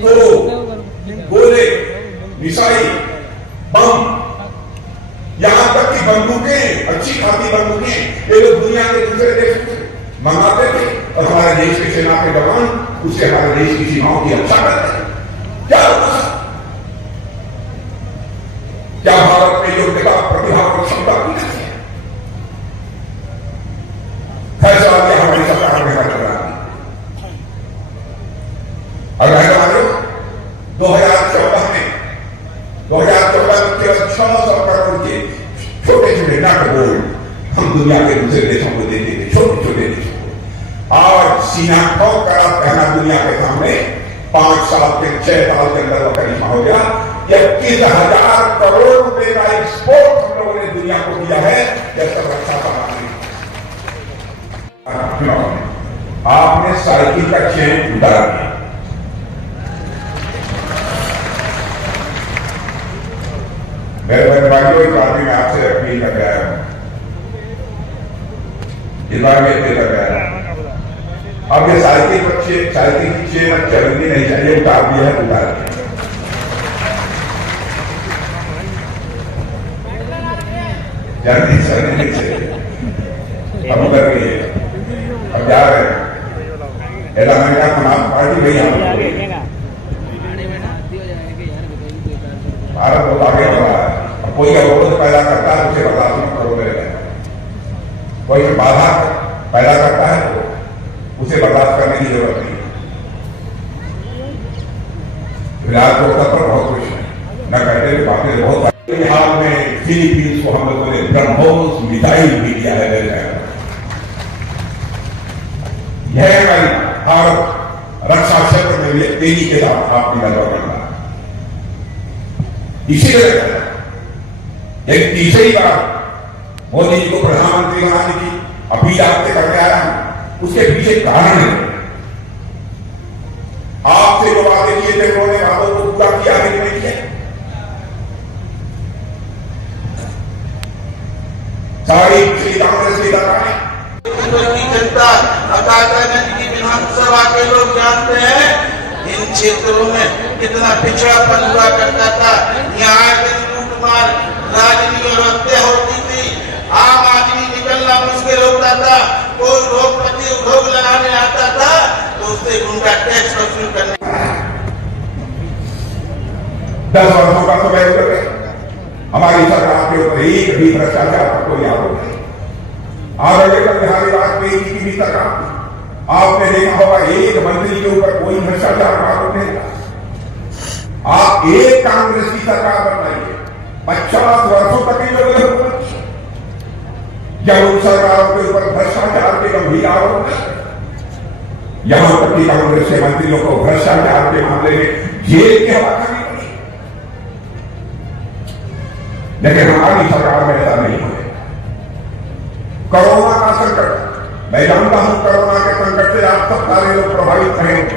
तो गोले, मिसाइल, बम, यहां तक की बंदूकें, अच्छी खासी बंदूकें ये लोग दुनिया के दूसरे देश से मंगाते थे और हमारे देश के सेना के जवान उससे हमारे देश की सीमाओं की रक्षा करते हैं। क्या होता है? क्या भारत में योग्यता, प्रतिभा और क्षमता की नहीं है? फैसला किया हमारी सरकार ने कर रहा है। और रहने वाले 2014 में केवल 600 करोड़ के छोटे छोटे नट बोल्ट हम दुनिया के दूसरे देशों को देते थे, छोटे छोटे देशों को। आज सीना ठोक कर पहना दुनिया के सामने 5 साल के 6 साल के अंदर वो करिश्मा हो गया। 21,000 करोड़ रुपए का एक्सपोर्ट हम लोगों ने दुनिया को किया है। जब तक रक्षा सामान आपने साइकिल का चेन उतार दिया। मेरे भाइयों, इस बात में आपसे अपील कर रहा हूं, इस बार में अपील कर रहा हूं, अब ये साइकिल की चेन अब चलनी नहीं चाहिए, उतार दिया है, उतार दिया। जल्दी चलनी नहीं चाहिए, अब उतर गई है, अब जा रहे हैं। अमेरिका चुनाव पार्टी गई हम भारत बहुत आगे बढ़ा है। कोई अवरोध पैदा करता है उसे बर्दाश्त मत करो मेरे भाई। कोई बाधा पैदा करता है तो उसे बर्दाश्त करने की जरूरत नहीं है। फिलहाल तो तब पर बहुत कुछ है न करते हुए बातें बहुत। हाल में फिलीपींस को हम लोगों ने ब्रह्मोस मिसाइल भी दिया है। यह भारत रक्षा क्षेत्र में तेजी के साथ आपकी नजर करना है। इसीलिए एक तीसरी बार मोदी जी को प्रधानमंत्री बनाने की अपील आपसे करके आया हूं। उसके पीछे कारण है, आपसे जो वादे किए थे उन्होंने वादों को पूरा किया है कि नहीं किया? सारी पिछली कांग्रेस की सरकार की जनता अकादमी की विधानसभा के लोग जानते हैं इन क्षेत्रों में कितना पिछड़ापन हुआ करता था। यहाँ लूटमार, राजनीति और हत्या होती थी। आम आदमी निकलना मुश्किल होता था। कोई रोग लगाने आता था तो उससे उनका टैक्स वसूल करने 10 वर्षों का समय गुजर गया। हमारी सरकार के ऊपर एक भी भ्रष्टाचार का कोई आरोप नहीं। आरोग्य बिहारी वाजपेयी जी की भी सरकार, आपने देखा होगा एक मंत्री के ऊपर कोई भ्रष्टाचार का आरोप नहीं था। आप एक कांग्रेस की सरकार बनाइए, 50 वर्षों तक इन लोगों ने हुकूमत की, जब उन सरकारों के ऊपर भ्रष्टाचार के गंभीर आरोप नहीं। यहां तक कि कांग्रेस के मंत्रियों को भ्रष्टाचार के मामले में जेल की हवा खानी पड़ी। लेकिन हमारी सरकार में ऐसा नहीं है। कोरोना का संकट, मैं जानता हूं कोरोना के संकट से आप सब सारे लोग प्रभावित रहेंगे।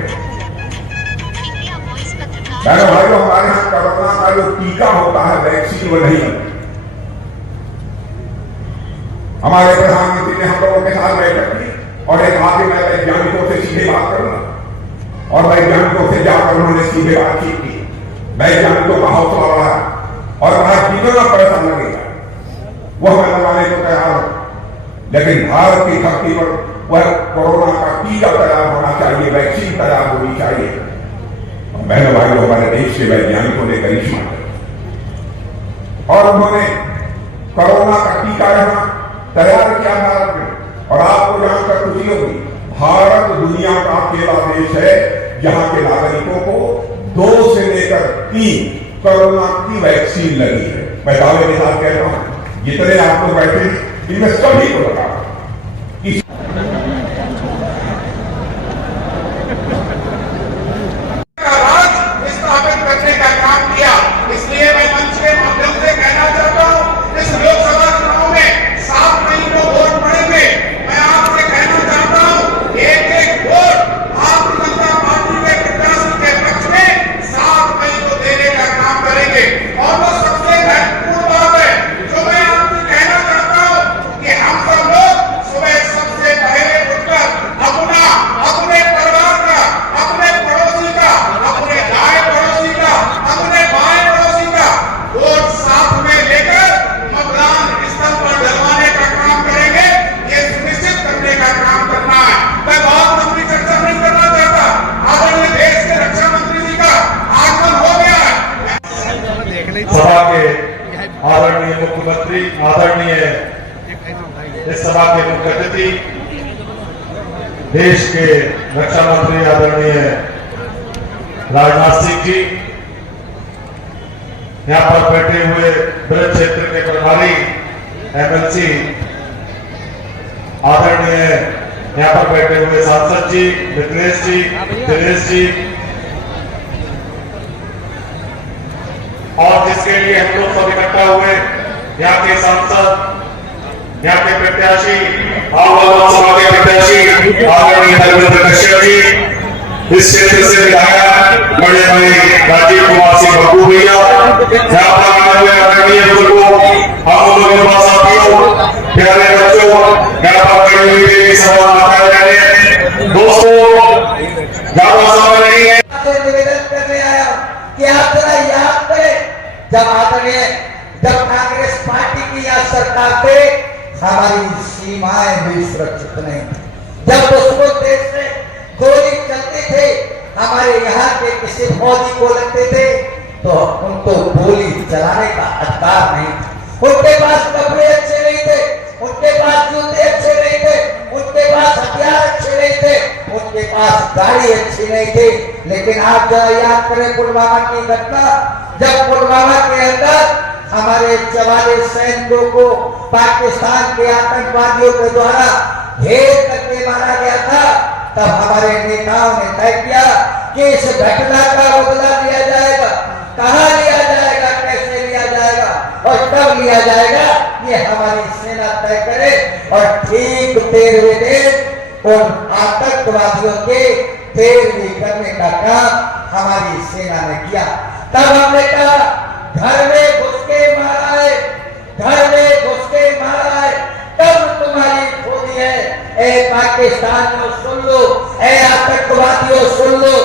मेरे भाइयों, हमारे यहां कोरोना का जो टीका होता है, वैक्सीन, वो नहीं है। हमारे प्रधानमंत्री ने हम लोगों के साथ बैठक की और एक आगे मैं वैज्ञानिकों से सीधे बात करूंगा और वैज्ञानिकों से जाकर उन्होंने सीधे बातचीत की। वैज्ञानिकों का हौसला बढ़ा और वहां जितना पैसा लगेगा वह मैं लगाने को तैयार हूं। लेकिन भारत की धरती पर वह कोरोना का टीका तैयार होना चाहिए, वैक्सीन तैयार होनी चाहिए। बहनों भाइयों, हमारे देश के वैज्ञानिकों ने करिश्मा किया और उन्होंने कोरोना का टीका यहां तैयार किया भारत में। और आपको जानकर खुशी होगी, भारत दुनिया का अकेला देश है जहां के नागरिकों को 2 से लेकर 3 कोरोना की वैक्सीन लगी है। मैं दावे के साथ कहता हूं, जितने आप लोग बैठे इनमें सभी को लगा। स्थापित करने का काम किया। इसलिए मैं मंच के माध्यम से कहना चाहता हूं, इस लोकसभा चुनाव में 7 मई को वोट पड़ेंगे। मैं आपसे कहना चाहता हूं, एक वोट भारतीय जनता पार्टी के प्रत्याशी के पक्ष में 7 मई को देने का काम करेंगे। और वो सबसे महत्वपूर्ण बात है जो मैं आपसे कहना चाहता हूं कि हम सब लोग सुबह सबसे देश के रक्षा मंत्री आदरणीय राजनाथ सिंह जी, यहाँ पर बैठे हुए ब्रज क्षेत्र के प्रभारी एमएलसी आदरणीय यहाँ पर बैठे हुए सांसद जी मिथिलेश जी, दिनेश जी, और जिसके लिए हम लोग सब इकट्ठा हुए यहाँ के सांसद, यहाँ के प्रत्याशी, लोकसभा के प्रत्याशी आदरणीय धर्मेंद्र कश्यप जी, इस क्षेत्र से विधायक बड़े भाई राजीव कुमार सिंह बब्बू भैया, यहाँ पर आए हुए आदरणीय बुजुर्गों, हम लोगों के पास साथियों, प्यारे बच्चों, यहाँ पर खड़ी हुई देवी सभा माता बहनें, दोस्तों, ज्यादा समय नहीं है। निवेदन करने आया कि आप जरा याद करें जब कांग्रेस पार्टी की यह सरकार थे, हमारी सीमाएं भी सुरक्षित नहीं थी। जब दुश्मन देश से गोली चलते थे, हमारे यहाँ के किसी फौजी को लगते थे तो उनको गोली चलाने का अधिकार नहीं था। उनके पास कपड़े अच्छे नहीं थे, उनके पास जूते अच्छे नहीं थे, उनके पास हथियार अच्छे नहीं थे, उनके पास गाड़ी अच्छी नहीं थी। लेकिन आप जरा याद करें पुलवामा की घटना, जब पुलवामा के अंदर हमारे 44 सैनिकों को पाकिस्तान के आतंकवादियों के द्वारा घेर करके मारा गया था, तब हमारे नेताओं ने तय किया कि इस घटना का बदला लिया जाएगा। कहाँ लिया जाएगा, कैसे लिया जाएगा और कब लिया जाएगा, ये हमारी सेना तय करे। और ठीक 13वें दिन उन आतंकवादियों के पैरवी करने का काम हमारी सेना ने किया। तब हमने कहा घर में घुस के मारा है, घर में घुस के मारा है, तब तुम्हारी खोदी है। ए पाकिस्तानियों सुन लो, ए आतंकवादियों सुन लो,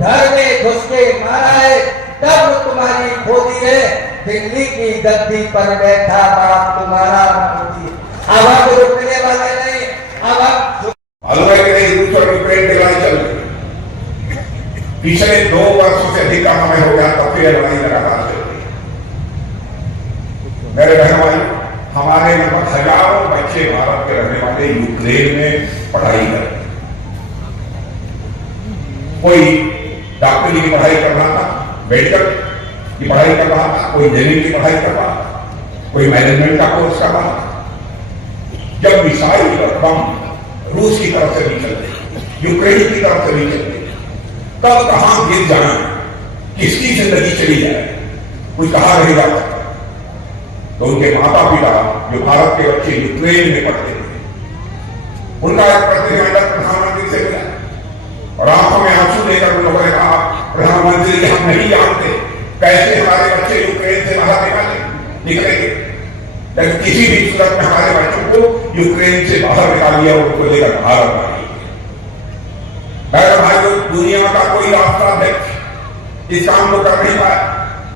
घर में घुस के मारा है, तब तुम्हारी खोदी है। दिल्ली की गद्दी पर बैठा बाप तुम्हारा मोदी। अब हम रुकने वाले नहीं, अब हम हलवाई के रूस और यूक्रेन की लड़ाई चल रही है। पिछले 2 वर्षों से अधिक का समय हो गया, तब से लड़ाई लगातार चल रही है। मेरे बहन भाई, हमारे लगभग हजारों बच्चे भारत के रहने वाले यूक्रेन में पढ़ाई कर, कोई डॉक्टरी की पढ़ाई कर रहा था, मेडिकल की पढ़ाई कर रहा था, कोई इंजीनियरिंग की पढ़ाई कर रहा था, कोई मैनेजमेंट का कोर्स कर रहा था। जब मिसाइल और बम रूस की तरफ से भी चलते, यूक्रेन की तरफ से भी चलते, तब कहां गिर जाना, किसकी जिंदगी चली जाए, कोई कहां रह जाता। तो उनके माता पिता जो भारत के बच्चे यूक्रेन में पढ़ते थे, उनका एक प्रतिनिधिमंडल प्रधानमंत्री से मिला और आंखों में आंसू लेकर उन लोगों ने कहा, प्रधानमंत्री हम नहीं जानते कैसे हमारे बच्चे यूक्रेन से बाहर निकलेंगे, लेकिन किसी भी सूरत में हमारे बच्चों को यूक्रेन से बाहर निकालिए और उनको लेकर भारत आइए। मेरे भाइयों, दुनिया का कोई राष्ट्राध्यक्ष इस काम को कर नहीं पाया।